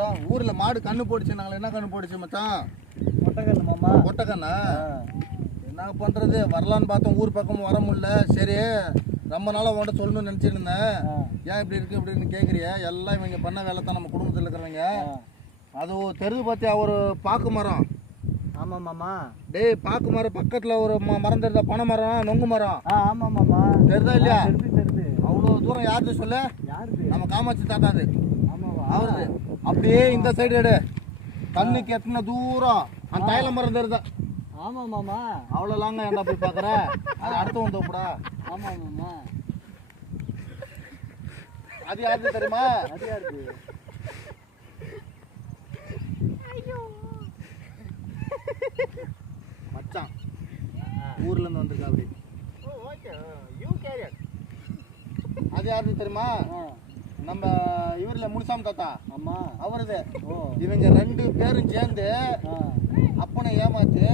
அப்புறம் ஊர்ல மாடு கண்ணு போடுச்சு நாங்கள என்ன கண்ணு போடுச்சு மச்சான்? மொட்டைக்கண்ணு மாமா. கொட்டக்கண்ணா என்ன பண்றது? வரலான்னு பார்த்தோம் ஊர் பக்கம் வர முடியல. சரி ரொம்ப நாளா உன்கிட்ட சொல்லணும்னு நினைச்சிட்டு இருந்தேன். ஏன் இப்படி இருக்கு இப்படின்னு கேக்குறிய? எல்லாம் இவங்க பண்ண வேலை தான் நம்ம குடும்பத்தில் இருக்கிறவங்க. அது தெருவு பார்த்தியா ஒரு பாக்கு மரம். ஆமா மாமா. டேய் பாக்கு மரம் பக்கத்துல ஒரு மரம் தெரியுதா? பனை மரம் நொங்கு மரம். ஆ ஆமா மாமா. தெரியுதா இல்லையா? தெரிது தெரிது அவ்வளோ தூரம் யாருது சொல்லு? நம்ம காமாட்சி தாத்தாது. அவருது. அப்படியே இந்த சைடு எடு. கண்ணுக்கு எத்தனை தூரம்? அந்த தைல மரம் தெரியுதா? ஆமா மாமா. அவ்வளோ லாங்க ஏன்டா போய் பார்க்குற? அது அடுத்து வந்து கூப்பிடா ஆமா மாமா. அது யாருக்கு தெரியுமா? அது மச்சான். ஊர்ல இருந்து வந்திருக்கா அப்படி அது யாருக்கு தெரியுமா? ஆ, நம்ம இவர்ல முனுசாமி தாத்தா. ஆமா. அவருது. இவங்க ரெண்டு பேரும் சேர்ந்து அப்பனை ஏமாத்தி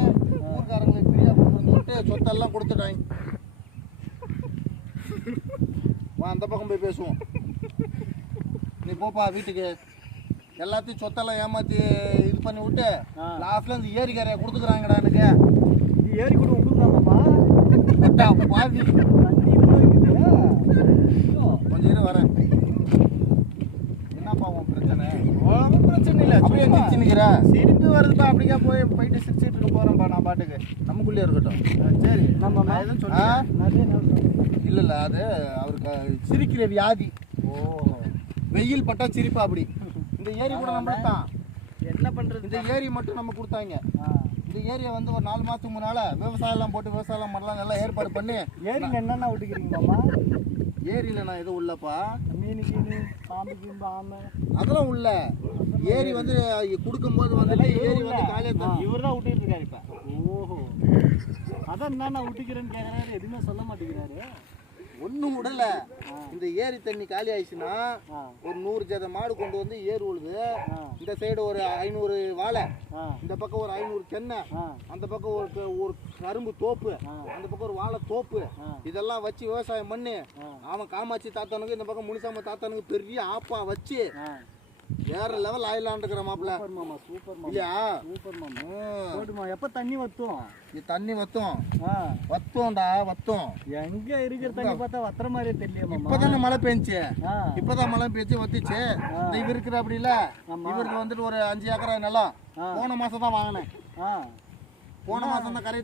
ஊர்க்காரங்களுக்கு ஃப்ரீயா கொடுத்துட்டு சொத்தெல்லாம் கொடுத்துட்டாங்க. வா அந்த பக்கம் போய் பேசுவோம். நீ போப்பா வீட்டுக்கு. எல்லாத்தையும் சொத்தெல்லாம் ஏமாத்தி இது பண்ணி விட்டு. லாஸ்ட்ல இந்த ஏரிக்காரையை கொடுத்துக்குறாங்கடா எனக்கு. இது ஏறி கூட உங்களுக்கு மாமா அட்டா, பாவி. இல்லை அப்படியே. நிச்சு நிக்கிற சிரிப்பு வருதுப்பா அப்படியே? போய் போயிட்டு சிரிச்சிட்டு இருக்க நான் பாட்டுக்கு. நமக்குள்ளே இருக்கட்டும். சரி. நம்ம நான் எதுவும் சொல்லி இல்ல இல்ல அது அவருக்கு சிரிக்கிற வியாதி. ஓ. வெயில் பட்டா சிரிப்பா அப்படி. இந்த ஏரி கூட நம்ம தான். என்ன பண்றது? இந்த ஏரி மட்டும் நம்ம கொடுத்தாங்க. இந்த ஏரியை வந்து ஒரு நாலு மாசத்துக்கு முன்னால விவசாயம் எல்லாம் போட்டு விவசாயம் பண்ணலாம் நல்லா ஏற்பாடு பண்ணி. ஏரிங்க என்னென்ன விட்டுக்கிறீங்க மாமா? ஏரியில நான் எதுவும் உள்ளப்பா. மீன் கீனு பாம்பு கீம்பு ஆமை. அதெல்லாம் உள்ள. ஏரி வந்து கொடுக்கும்போது வந்து ஏரி வந்து காலையில இவர் தான் விட்டுட்டு இருக்காரு இப்ப. ஓஹோ. அதான் என்னண்ணா விட்டுக்கிறேன்னு கேட்கறாரு எதுவுமே சொல்ல மாட்டேங்கிறாரு. ஒண்ணும் விடல. இந்த ஏரி தண்ணி காலி ஆயிடுச்சுன்னா ஒரு நூறு ஜத மாடு கொண்டு வந்து ஏர் உழுது இந்த சைடு ஒரு ஐநூறு வாழை இந்த பக்கம் ஒரு ஐநூறு தென்னை அந்த பக்கம் ஒரு ஒரு கரும்பு தோப்பு. அந்த பக்கம் ஒரு வாழை தோப்பு. இதெல்லாம் வச்சு விவசாயம் பண்ணி. அவன் காமாட்சி தாத்தானுக்கு இந்த பக்கம் முனிசாம தாத்தானுக்கு பெரிய ஆப்பா வச்சு வேற லெவல் ஆயிலான் இருக்கிற மாப்பிள்ள. சூப்பர் மாமா சூப்பர் மாமா. இல்லையா? சூப்பர் மாமா. போடுமா எப்ப தண்ணி வத்தும்? இது தண்ணி வத்தும். வத்தும்டா வத்தும். எங்க இருக்கிற தண்ணி பார்த்தா வத்துற மாதிரியே தெரியல மாமா. இப்பதானே மழை பெஞ்சுச்சு. ஆ. இப்பதான் மழை பெஞ்சு வத்துச்சு. இந்த இவர் இருக்கிற அப்படி இல்ல. இவருக்கு வந்துட்டு ஒரு அஞ்சு ஏக்கரா நிலம். போன மாசம் தான் வாங்கினேன். போன மாசம் தான் கரையை